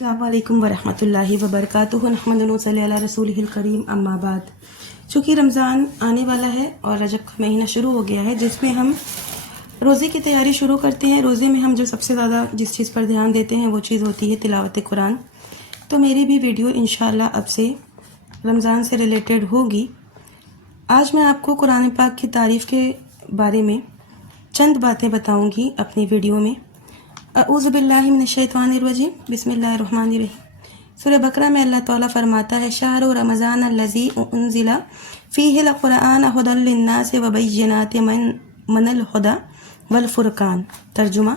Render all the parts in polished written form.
السلام علیکم ورحمۃ اللہ وبرکاتہ۔ نحمدہ و نصلی علی رسولہ الکریم، اما بعد۔ چونکہ رمضان آنے والا ہے اور رجب کا مہینہ شروع ہو گیا ہے، جس میں ہم روزے کی تیاری شروع کرتے ہیں۔ روزے میں ہم جو سب سے زیادہ جس چیز پر دھیان دیتے ہیں وہ چیز ہوتی ہے تلاوت قرآن۔ تو میری بھی ویڈیو انشاءاللہ اب سے رمضان سے ریلیٹڈ ہوگی۔ آج میں آپ کو قرآن پاک کی تعریف کے بارے میں چند باتیں بتاؤں گی اپنی ویڈیو میں۔ اعوذ باللہ من الشیطان الرجیم، بسم اللہ الرحمن الرحیم۔ سورہ بقرہ میں اللہ تعالیٰ فرماتا ہے شہر رمضان الذی انزل فیہ القرآن ھدی للناس وبینات من الھدی والفرقان۔ ترجمہ: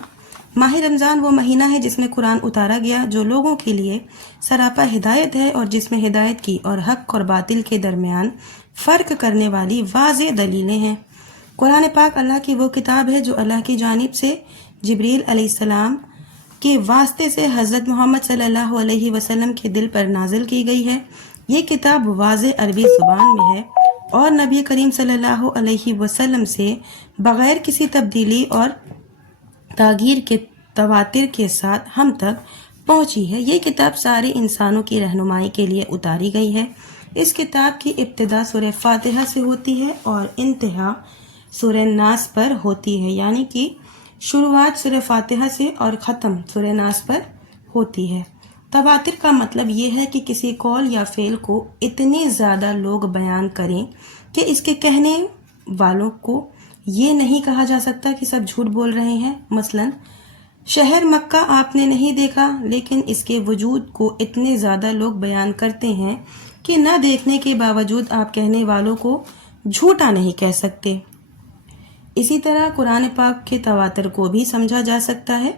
ماہ رمضان وہ مہینہ ہے جس میں قرآن اتارا گیا، جو لوگوں کے لیے سراپا ہدایت ہے اور جس میں ہدایت کی اور حق اور باطل کے درمیان فرق کرنے والی واضح دلیلیں ہیں۔ قرآن پاک اللہ کی وہ کتاب ہے جو اللہ کی جانب سے جبریل علیہ السلام کے واسطے سے حضرت محمد صلی اللہ علیہ وسلم کے دل پر نازل کی گئی ہے۔ یہ کتاب واضح عربی زبان میں ہے اور نبی کریم صلی اللہ علیہ وسلم سے بغیر کسی تبدیلی اور تغییر کے تواتر کے ساتھ ہم تک پہنچی ہے۔ یہ کتاب سارے انسانوں کی رہنمائی کے لیے اتاری گئی ہے۔ اس کتاب کی ابتدا سورہ فاتحہ سے ہوتی ہے اور انتہا سورہ ناس پر ہوتی ہے، یعنی کہ شروعات سورہ فاتحہ سے اور ختم سورہ ناس پر ہوتی ہے۔ تواتر کا مطلب یہ ہے کہ کسی قول یا فعل کو اتنے زیادہ لوگ بیان کریں کہ اس کے کہنے والوں کو یہ نہیں کہا جا سکتا کہ سب جھوٹ بول رہے ہیں۔ مثلا شہر مکہ آپ نے نہیں دیکھا، لیکن اس کے وجود کو اتنے زیادہ لوگ بیان کرتے ہیں کہ نہ دیکھنے کے باوجود آپ کہنے والوں کو جھوٹا نہیں کہہ سکتے۔ اسی طرح قرآن پاک کے تواتر کو بھی سمجھا جا سکتا ہے۔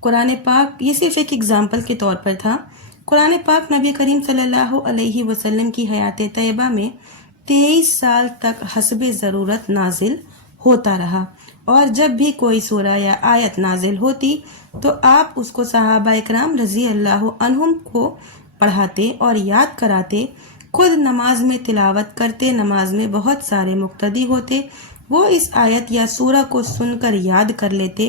قرآن پاک یہ صرف ایک اگزامپل کے طور پر تھا۔ قرآن پاک نبی کریم صلی اللہ علیہ وسلم کی حیات طیبہ میں 23 سال تک حسب ضرورت نازل ہوتا رہا، اور جب بھی کوئی سورہ یا آیت نازل ہوتی تو آپ اس کو صحابہ اکرام رضی اللہ عنہم کو پڑھاتے اور یاد کراتے، خود نماز میں تلاوت کرتے۔ نماز میں بہت سارے مقتدی ہوتے، وہ اس آیت یا سورہ کو سن کر یاد کر لیتے،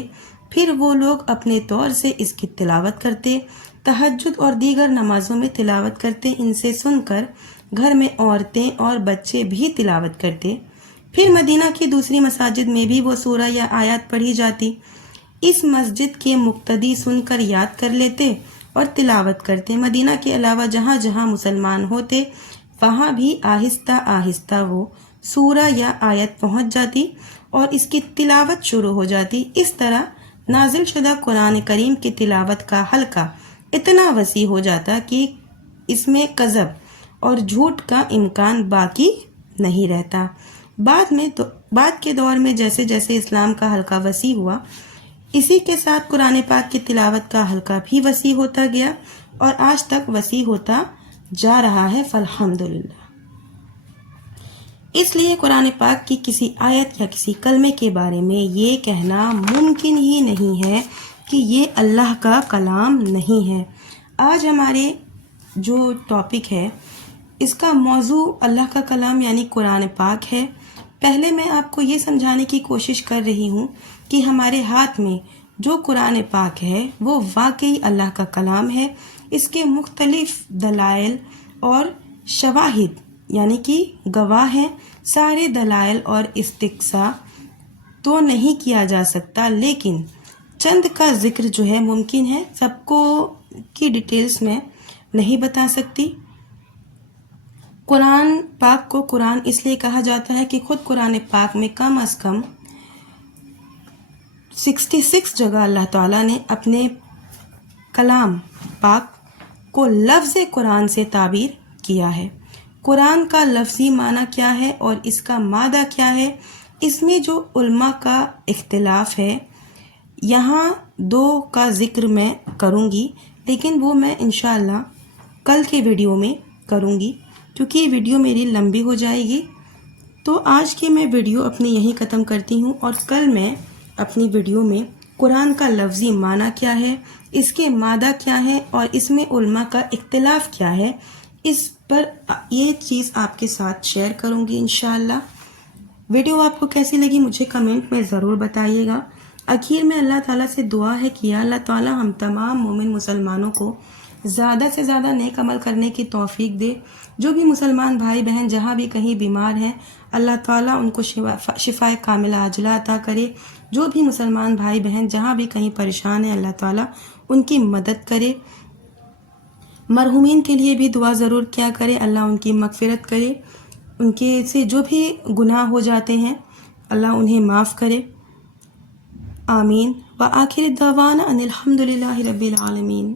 پھر وہ لوگ اپنے طور سے اس کی تلاوت کرتے۔ تہجد اور دیگر نمازوں میں تلاوت کرتے، ان سے سن کر گھر میں عورتیں اور بچے بھی تلاوت کرتے۔ پھر مدینہ کی دوسری مساجد میں بھی وہ سورہ یا آیات پڑھی جاتی، اس مسجد کے مقتدی سن کر یاد کر لیتے اور تلاوت کرتے۔ مدینہ کے علاوہ جہاں جہاں مسلمان ہوتے وہاں بھی آہستہ آہستہ وہ سورہ یا آیت پہنچ جاتی اور اس کی تلاوت شروع ہو جاتی۔ اس طرح نازل شدہ قرآن کریم کی تلاوت کا حلقہ اتنا وسیع ہو جاتا کہ اس میں کذب اور جھوٹ کا امکان باقی نہیں رہتا۔ بعد کے دور میں جیسے جیسے اسلام کا حلقہ وسیع ہوا، اسی کے ساتھ قرآن پاک کی تلاوت کا حلقہ بھی وسیع ہوتا گیا اور آج تک وسیع ہوتا جا رہا ہے، فالحمدللہ۔ اس لیے قرآن پاک کی کسی آیت یا کسی کلمے کے بارے میں یہ کہنا ممکن ہی نہیں ہے کہ یہ اللہ کا کلام نہیں ہے۔ آج ہمارے جو ٹاپک ہے اس کا موضوع اللہ کا کلام یعنی قرآن پاک ہے۔ پہلے میں آپ کو یہ سمجھانے کی کوشش کر رہی ہوں کہ ہمارے ہاتھ میں جو قرآن پاک ہے وہ واقعی اللہ کا کلام ہے۔ اس کے مختلف دلائل اور شواہد یعنی کہ گواہ ہیں۔ سارے دلائل اور استقصاء تو نہیں کیا جا سکتا، لیکن چند کا ذکر جو ہے ممکن ہے۔ سب کو کی ڈیٹیلز میں نہیں بتا سکتی۔ قرآن پاک کو قرآن اس لیے کہا جاتا ہے کہ خود قرآن پاک میں کم از کم 66 جگہ اللہ تعالیٰ نے اپنے کلام پاک کو لفظ قرآن سے تعبیر کیا ہے۔ قرآن کا لفظی معنی کیا ہے اور اس کا مادہ کیا ہے، اس میں جو علماء کا اختلاف ہے، یہاں 2 کا ذکر میں کروں گی، لیکن وہ میں انشاءاللہ کل کے ویڈیو میں کروں گی کیونکہ یہ ویڈیو میری لمبی ہو جائے گی۔ تو آج کی میں ویڈیو اپنی یہیں ختم کرتی ہوں اور کل میں اپنی ویڈیو میں قرآن کا لفظی معنی کیا ہے، اس کے مادہ کیا ہے اور اس میں علماء کا اختلاف کیا ہے، اس پر یہ چیز آپ کے ساتھ شیئر کروں گی انشاءاللہ۔ ویڈیو آپ کو کیسی لگی مجھے کمنٹ میں ضرور بتائیے گا۔ آخر میں اللہ تعالیٰ سے دعا ہے کہ یا اللہ تعالیٰ ہم تمام مومن مسلمانوں کو زیادہ سے زیادہ نیک عمل کرنے کی توفیق دے. جو بھی مسلمان بھائی بہن جہاں بھی کہیں بیمار ہیں اللہ تعالیٰ ان کو شفائے کاملہ عاجلہ عطا کرے. جو بھی مسلمان بھائی بہن جہاں بھی کہیں پریشان ہیں اللہ تعالیٰ ان کی مدد کرے. مرحومین کے لیے بھی دعا ضرور کیا کرے, اللہ ان کی مغفرت کرے, ان کے سے جو بھی گناہ ہو جاتے ہیں اللہ انہیں معاف کرے. آمین. وآخر دعوانا ان الحمد للہ رب العالمین.